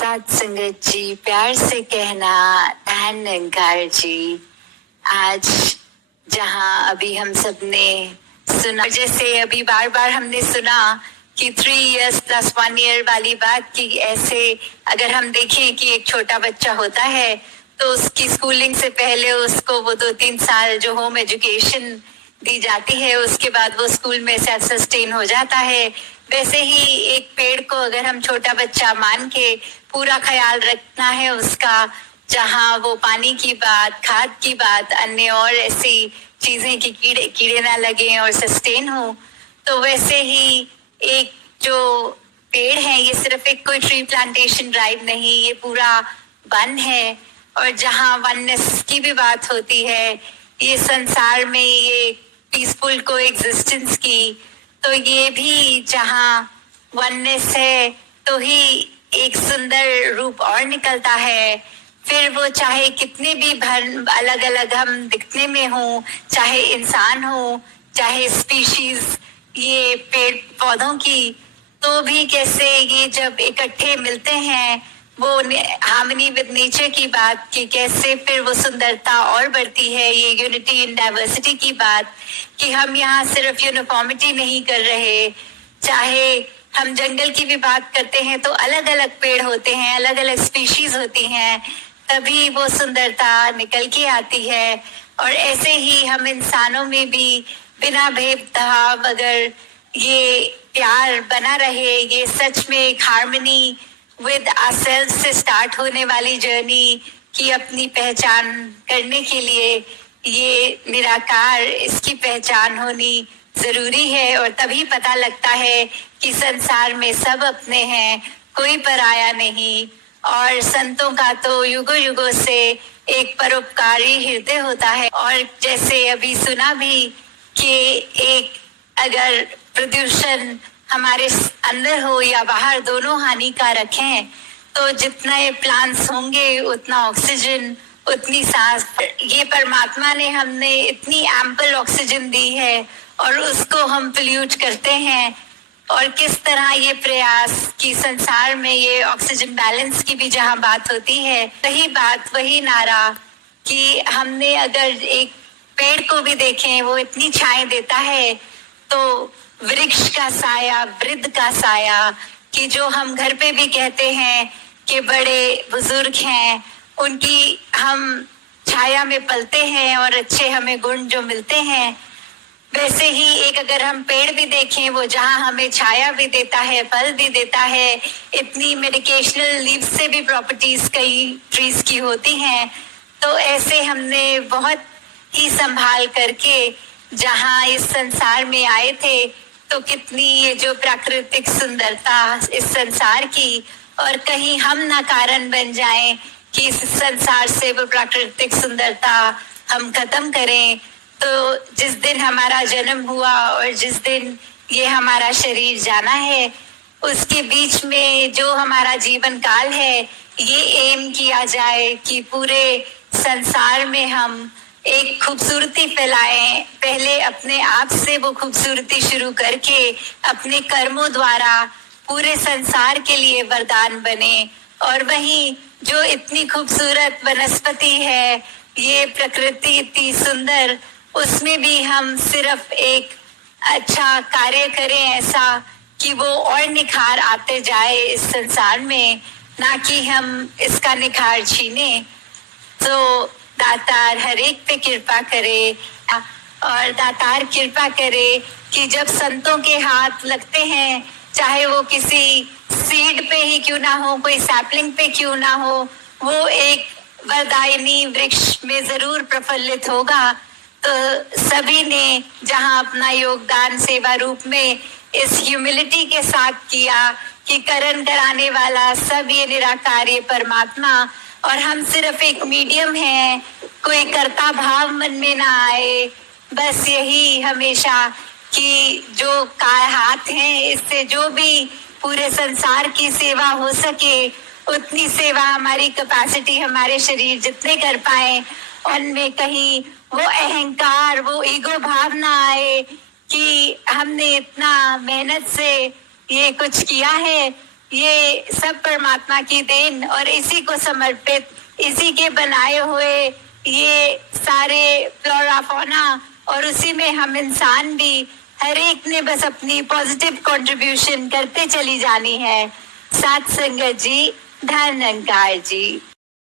साथ संगत जी, प्यार से कहना धन निरंकार जी। आज जहां अभी हम सब ने सुना, जैसे अभी बार बार हमने सुना कि 3 years plus 1 year वाली बात, कि ऐसे अगर हम देखें कि एक छोटा बच्चा होता है तो उसकी स्कूलिंग से पहले उसको वो 2-3 साल जो होम एजुकेशन दी जाती है, उसके बाद वो स्कूल में सेल्फ सस्टेन हो जाता है। वैसे ही एक पेड़ को अगर हम छोटा बच्चा मान के पूरा ख्याल रखना है उसका, जहाँ वो पानी की बात, खाद की बात, अन्य और ऐसी चीजें कि कीड़े ना लगे और सस्टेन हो, तो वैसे ही एक जो पेड़ है ये सिर्फ एक कोई ट्री प्लांटेशन ड्राइव नहीं, ये पूरा वन है। और जहाँ वननेस की भी बात होती है, ये संसार में ये पीसफुल को एग्जिस्टेंस की, तो ये भी जहाँ वननेस है तो ही एक सुंदर रूप और निकलता है। फिर वो चाहे कितने भी अलग अलग हम दिखने में हो, चाहे इंसान हो, चाहे स्पीशीज ये पेड़ पौधों की, तो भी कैसे ये जब इकट्ठे मिलते हैं, वो हार्मनी विद नेचर की बात, कि कैसे फिर वो सुंदरता और बढ़ती है। ये यूनिटी इन डाइवर्सिटी की बात, कि हम यहाँ सिर्फ यूनिफॉर्मिटी नहीं कर रहे, चाहे हम जंगल की भी बात करते हैं तो अलग अलग पेड़ होते हैं, अलग अलग स्पीशीज होती हैं, तभी वो सुंदरता निकल के आती है। और ऐसे ही हम इंसानों में भी बिना भेदभाव अगर ये प्यार बना रहे, ये सच में एक हार्मनी विद आवरसेल्व्स से स्टार्ट होने वाली जर्नी की अपनी पहचान करने के लिए ये निराकार, इसकी पहचान होनी जरूरी है। और तभी पता लगता है कि संसार में सब अपने हैं, कोई पराया नहीं। और संतों का तो युगों युगों से एक परोपकारी हृदय होता है। और जैसे अभी सुना भी कि एक अगर प्रदूषण हमारे अंदर हो या बाहर, दोनों हानिकारक हैं, तो जितना ये प्लांट्स होंगे उतना ऑक्सीजन, उतनी सांस, ये परमात्मा ने हमने इतनी एम्पल ऑक्सीजन दी है और उसको हम पोल्यूट करते हैं। और किस तरह ये प्रयास कि संसार में ये ऑक्सीजन बैलेंस की भी जहाँ बात होती है, वही बात, वही नारा कि हमने अगर एक पेड़ को भी देखें, वो इतनी छाएं देता है, तो वृक्ष का साया, वृद्ध का साया, कि जो हम घर पे भी कहते हैं कि बड़े बुजुर्ग हैं, उनकी हम छाया में पलते हैं और अच्छे हमें गुण जो मिलते हैं। वैसे ही एक अगर हम पेड़ भी देखें, वो जहाँ हमें छाया भी देता है, फल भी देता है, इतनी मेडिकेशनल लीव से भी प्रॉपर्टीज कई ट्रीज की होती हैं। तो ऐसे हमने बहुत ही संभाल करके जहाँ इस संसार में आए थे, तो कितनी ये जो प्राकृतिक सुंदरता इस संसार की, और कहीं हम ना कारण बन जाएं कि इस संसार से वो प्राकृतिक सुंदरता हम खत्म करें। तो जिस दिन हमारा जन्म हुआ और जिस दिन ये हमारा शरीर जाना है, उसके बीच में जो हमारा जीवन काल है, ये एम किया जाए कि पूरे संसार में हम एक खूबसूरती फैलाएं। पहले अपने आप से वो खूबसूरती शुरू करके अपने कर्मों द्वारा पूरे संसार के लिए वरदान बने। और वहीं जो इतनी खूबसूरत वनस्पति है, ये प्रकृति इतनी सुंदर, उसमें भी हम सिर्फ एक अच्छा कार्य करें ऐसा कि वो और निखार आते जाए इस संसार में, ना कि हम इसका निखार छीने। तो दातार हर एक पे कृपा करे, और दातार कृपा करे कि जब संतों के हाथ लगते हैं, चाहे वो किसी सीड पे ही क्यों ना हो, कोई सैपलिंग पे क्यों ना हो, वो एक वरदायिनी वृक्ष में जरूर प्रफुल्लित होगा। तो सभी ने जहां अपना योगदान सेवा रूप में इस ह्यूमिलिटी के साथ किया कि करण कराने वाला सब ये निराकार, ये परमात्मा, और हम सिर्फ एक मीडियम हैं, कोई कर्ता भाव मन में ना आए। बस यही हमेशा कि जो हाथ हैं, इससे जो भी पूरे संसार की सेवा हो सके, उतनी सेवा हमारी कैपेसिटी, हमारे शरीर जितने कर पाए, उनमें कहीं वो अहंकार, वो ईगो भाव ना आए कि हमने इतना मेहनत से ये कुछ किया है ये सब परमात्मा की देन और इसी को समर्पित, इसी के बनाए हुए ये सारे फ्लोरा फौना और उसी में हम इंसान भी, हर एक ने बस अपनी पॉजिटिव कंट्रीब्यूशन करते चली जानी है। साथ संगत जी, धन निरंकार जी।